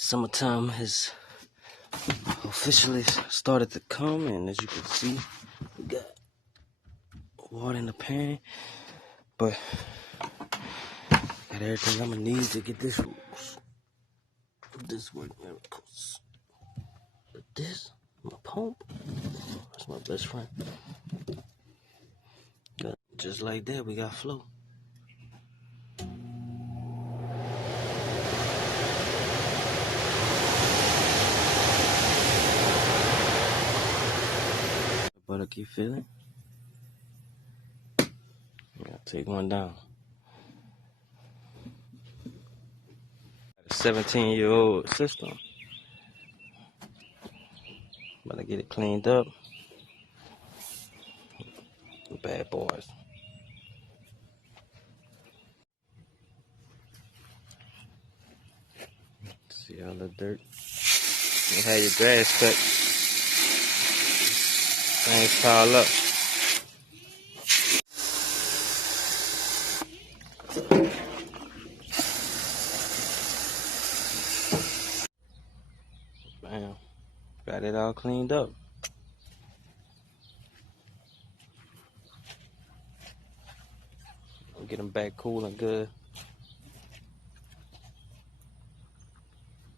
Summertime has officially started to come, and as you can see, we got water in the pan, but got everything I'm gonna need to get this work miracles. But this, my pump, that's my best friend. Just like that, we got flow. Butter keep filling. Gotta take one down. A 17-year-old system. Better get it cleaned up. Bad boys. See all the dirt. You have your grass cut. Things pile up. Bam. Got it all cleaned up. Get them back cool and good.